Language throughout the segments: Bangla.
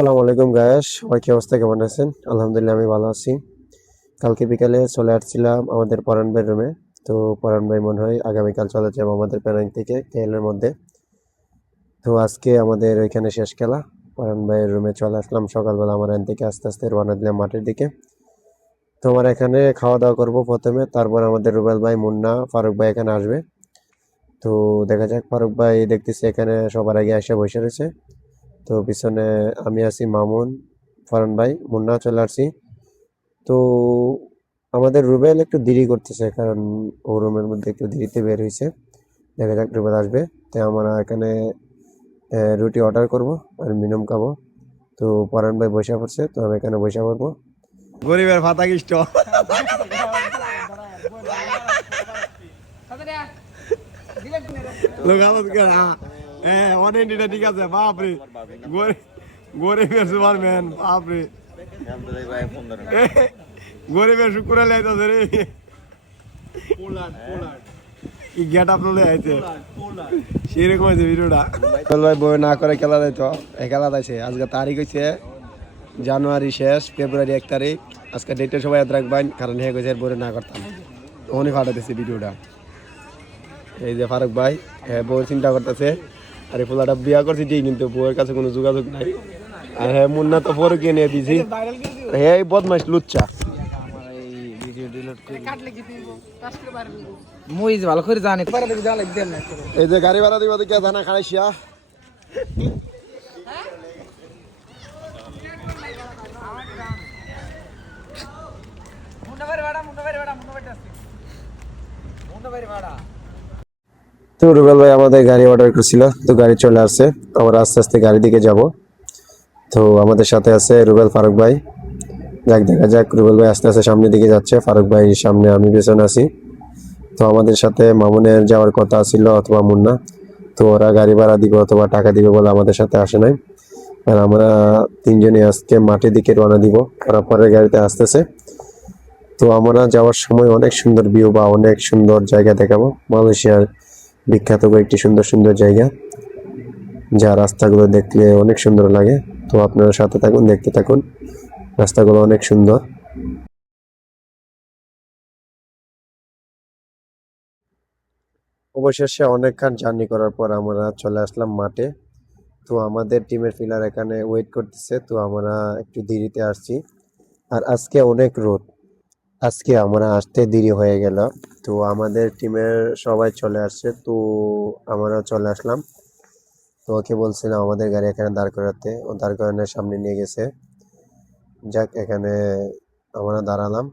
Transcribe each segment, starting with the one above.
আসসালামু আলাইকুম গায়েস, সবাই কি অবস্থা, কেমন আছেন? আলহামদুলিল্লাহ আমি ভালো আছি। কালকে বিকালে চলে আসছিলাম আমাদের পরান ভাইয়ের রুমে। তো পরান ভাই মনে হয় আগামীকাল চলে যাবো আমাদের প্যারাং থেকে কেএলের মধ্যে। তো আজকে আমাদের ওইখানে শেষ খেলা। পরান ভাইয়ের রুমে চলে আসলাম সকালবেলা, আমার এখান থেকে আস্তে আস্তে রওনা দিলাম মাঠের দিকে। তোমার এখানে খাওয়া দাওয়া করবো প্রথমে, তারপর আমাদের রুবেল ভাই, মুন্না, ফারুক ভাই এখানে আসবে। তো দেখা যাক, ফারুক ভাই দেখতেছি এখানে সবার আগে এসে বসে রয়েছে। তো পিছনে আমি আছি, মামুন, ফরহান ভাই, মুন্না চলে আসছি। তো আমাদের রুবেল একটু দেরি করতেছে, কারণ ও রুমের মধ্যে একটু দেরিতে বের হয়েছে। দেখা যাক রুবেল আসবে। তাই আমরা এখানে রুটি অর্ডার করব আর মিনিমাম খাবো। তো পরান ভাই বসে পড়ছে, তো আমি এখানে বসে পড়বো। গরিবের ফাতা কিষ্ট হ্যাঁ অনেক ঠিক আছে। বাপরে গরিবের সুপারম্যান, বাপরে গরিবের শুক্র লাইতেছে রে। কি গেট আপ ললে আইছে সেরকম হয়েছে ভিডিওটা। ভাই বই না করে খেলা যাইতো, এই খেলা যাইছে। আজকে তারিখ হয়েছে জানুয়ারি শেষ, ফেব্রুয়ারি 1 তারিখ। আজকে ডেটে সবাই ইয়াদ রাখবেন, কারণ হ্যাঁ গেছে বই না করতাম, তখনই ফাটাতেছে ভিডিওটা। এই যে ফারুক ভাই, হ্যাঁ বউয়ের চিন্তা করতেছে। আর এই পোলাটা বিয়া করছি ঠিক, কিন্তু বউয়ের কাছে কোনো যোগাযোগ নাই। আর হ্যাঁ মুন্না তো ফরুকে নিয়ে দিছি, হ্যাঁ এই বদমাইশ লুচ্চা। এই যে গাড়ি ভাড়া দিব দেখে জানা খাইছিয়া। তো রুবেল ভাই আমাদের গাড়ি অর্ডার করছিল, তো গাড়ি চলে আসছে। আমরা আস্তে আস্তে গাড়ি দিকে যাব। তো আমাদের সাথে আছে রুবেল, ফারুক ভাই। যাক, দেখা যাক। রুবেল ভাই আস্তে আস্তে সামনের দিকে যাচ্ছে, ফারুক ভাই সামনে, আমি পেছনে আছি। তো আমাদের সাথে মামুনের যাওয়ার কথা ছিল, অথবা মুন্না। তো ওরা গাড়ি ভাড়া দিবে অথবা টাকা দিবে বলে আমাদের সাথে আসে নাই। আর আমরা তিনজনই আজকে মাঠের দিকে রওনা দিব, ওরা পরের গাড়িতে আসতেছে। তো আমরা যাওয়ার সময় অনেক সুন্দর ভিউ বা অনেক সুন্দর জায়গা দেখাবো। মালয়েশিয়ার বিখ্যাত কয়েকটি সুন্দর সুন্দর জায়গা, যা রাস্তাগুলো দেখলে অনেক সুন্দর লাগে। তো আপনারা সাথে থাকুন, দেখতে থাকুন, রাস্তাগুলো অনেক সুন্দর। অবশেষে অনেকক্ষণ জার্নি করার পর আমরা চলে আসলাম মাঠে। তো আমাদের টিমের প্লেয়ার এখানে ওয়েট করতেছে, তো আমরা একটু দেরিতে আসছি। আর আজকে অনেক রোদ, আজকে আমরা আসতে দেরি হয়ে গেল। তো আমাদের টিমের সবাই চলে আসছে, তো আমরা চলে আসলাম। তো ওকে বলছিলাম আমাদের গাড়ি এখানে দাঁড় করাতে, ও দাঁড় করানোর সামনে নিয়ে গেছে। যাক, এখানে আমরা দাঁড়ালাম।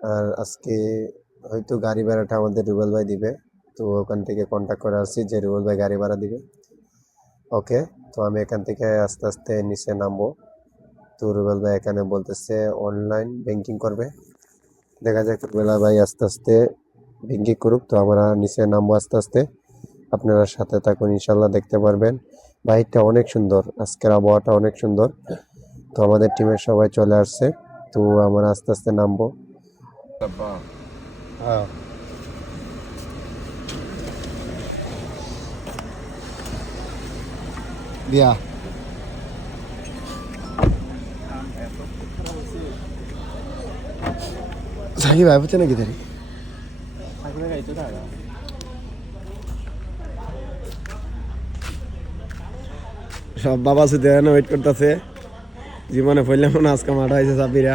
আর আজকে হয়তো গাড়ি ভাড়াটা আমাদের রুবেল ভাই দিবে। তো ওখান থেকে কন্ট্যাক্ট করে আসছি যে রুবেল ভাই গাড়ি ভাড়া দিবে। ওকে, তো আমি এখান থেকে আস্তে আস্তে নিচে নামবো। তো রুবেল ভাই এখানে বলতেছে অনলাইন ব্যাংকিং করবে। দেখা যাক রুবেল ভাই আস্তে আস্তে ব্যাংকিং করুক। তো আমরা নিচে নামবো আস্তে আস্তে, আপনারা সাথে থাকুন, ইনশাল্লাহ দেখতে পারবেন। বাইকটা অনেক সুন্দর, আজকের আবহাওয়াটা অনেক সুন্দর। তো আমাদের টিমের সবাই চলে আসছে, তো আমরা আস্তে আস্তে নামবো। হ্যাঁ, দিয়া সাকিব ভাই বুঝছে নাকি তারি সব বাবা শুধু ওয়েট করতেছে। জীবনে ফেললে মনে আজকে মাঠা হয়েছে সাবিরা।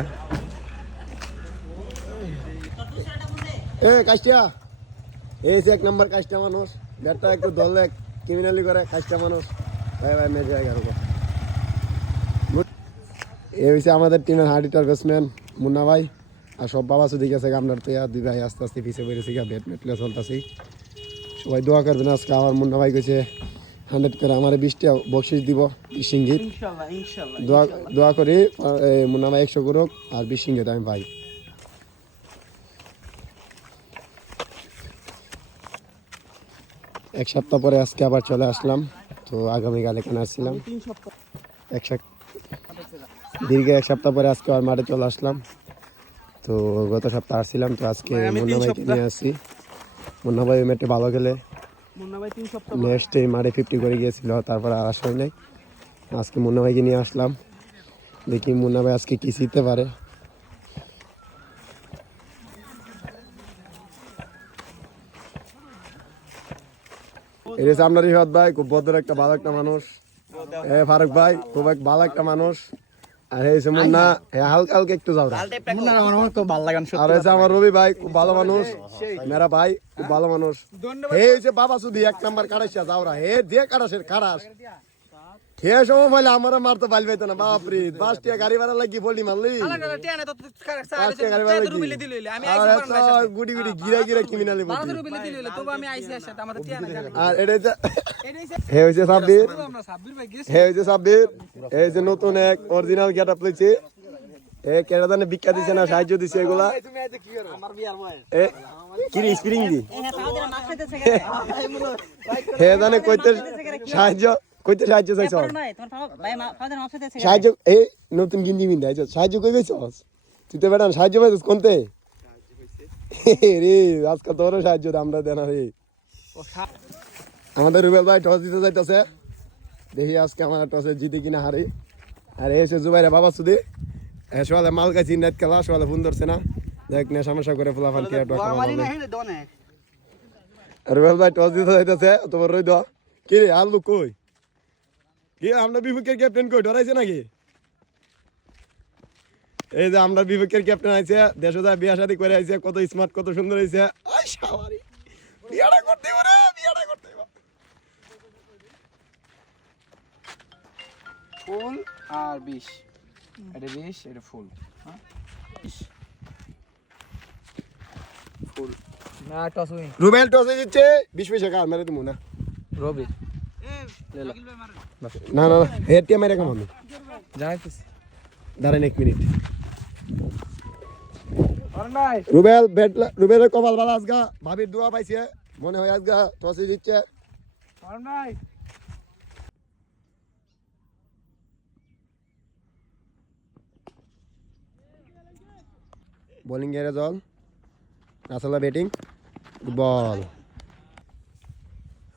এ কাজটা এই যে 1 নম্বর কাজটা মানুষ, ব্যাটটা একটু ধরলে ক্রিমিনালি করে কাজটা মানুষ। ভাই ভাই মেয়ে জায়গা এই হয়েছে আমাদের টিমের হার্ডিটার ব্যাটসম্যান মুন্না ভাই। আর সব বাবা শুধু গেছে গামলার তো, দুই ভাই আস্তে আস্তে পিছিয়ে বেড়েছে, ব্যাট মেটলে চলতেছি। সবাই দোয়া করবেন। আজকে আমার মুন্না ভাই গেছে 100 করে আমার 20টা বকশিস দিব, 20 ইঙ্গিত। দোয়া করি মুন্না ভাই 100 করুক, আর 20 ইঙ্গিত আমি ভাই। এক সপ্তাহ পরে আজকে আবার চলে আসলাম। তো আগামীকাল এখানে আসছিলাম, দীর্ঘ 1 সপ্তাহ পরে আজকে আর মাঠে চলে আসলাম। তো গত সপ্তাহ আসছিলাম, তো আজকে মুন্না ভাইকে নিয়ে আসছি। মুন্না ভাই ম্যাটে ভালো খেলে, নেক্সট এই মাঠে 50 করে গিয়েছিল, তারপর আর আসা হয় নাই। আজকে মুন্না ভাইকে নিয়ে আসলাম, দেখি মুন্না ভাই আজকে কি জিততে পারে। এটা হচ্ছে আপনার রিফাত ভাই, খুব ভদ্র একটা ভালো একটা মানুষ। ফারুক ভাই খুব এক ভালো একটা মানুষ। আর এই হচ্ছে মুন্না, হালকা হালকা একটু যাও। আর হচ্ছে আমার রবি ভাই, খুব ভালো মানুষ। মেরা ভাই খুব ভালো মানুষ। এই হচ্ছে বাবা সুদি 1 নাম্বার কাটাইছে যাওরা, হে যে কাটাসের খারাস হে সময় পাইলে আমার মারতে পারবে তো না। বাপরে 5 টাকা গাড়ি ভাড়া লাগি বলি মারলি, 5 টাকা গাড়ি ভাড়া লাগি গুড়ি গুড়ি গিরা গিরা ক্রিমিনালি বলি। আর এটা হে হচ্ছে সাব্বির, হে হচ্ছে সাব্বির। এই যে নতুন এক অরিজিনাল গেট আপ লইছে, এ কেডা জানে ভিক্ষা দিছে না সাহায্য দিছে এগুলা। এ কি রে স্প্রিং দি হে জানে কইতে সাহায্য, কইতে সাহায্য চাইছ, সাহায্য এই নতুন গিঞ্জি বিন্দা আইছ, সাহায্য কই গেছস তুই? তো বেটা সাহায্য পাইছিস কোনতে রে? আজকাল তোর সাহায্য আমরা দেনা রে। আমাদের রুবেল ভাই টস দিতে যাইতেছে, দেখি আজকে আমার টসে জিতে কিনা হারি। আর এই হচ্ছে জুবাইরা বাবা সুদি, সকালে মাল গাছি নেট খেলা, সকালে ফোন ধরছে না, দেখ না সমস্যা করে ফুলাফান কে রুবেল ভাই টস দিতে যাইতেছে। তোমার রই দাও কি রে আলু কই, কি আমরা বিপক্ষের ক্যাপ্টেন কই ডরাইছে নাকি? এই যে আমরা বিপক্ষের ক্যাপ্টেন আইছে, দেশে যা বিয়া শাদী করে আইছে, কত স্মার্ট কত সুন্দর হইছে। আই শালারি বিয়াটা করতে হবে রে, বিয়াটা করতে হবে। ফুল আর 20, এটা 20, এটা ফুল। হ্যাঁ ফুল না টস উইন। রুবেল টসে জিতছে, 20 পয়সা কার মেরে দিমু না রবি না না হেটিয়া মেরে কাম আমি জানাইতেছি। দাঁড়ান 1 মিনিট। আর নাই রুবেল রুবেলের কপাল ভালো, আজগা ভাবির দোয়া পাইছে মনে হয়, আজগা টসে জিতছে। আর নাই বোলিং এর জল রাসেলা ব্যাটিং, বল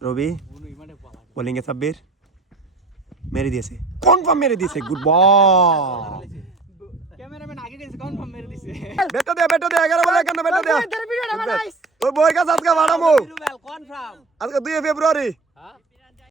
রবি বোলিং এ সাব্বির মেরে দিয়েছে, কনফার্ম মেরে দিয়েছে, গুড বল। ক্যামেরাম্যান আগে গেছে, কনফার্ম মেরে দিছে। বেটা দে 11 বলে কেন বেটা দে ওই বই কাছে আজকে বাড়ামু, কনফার্ম আজকে 2 ফেব্রুয়ারি।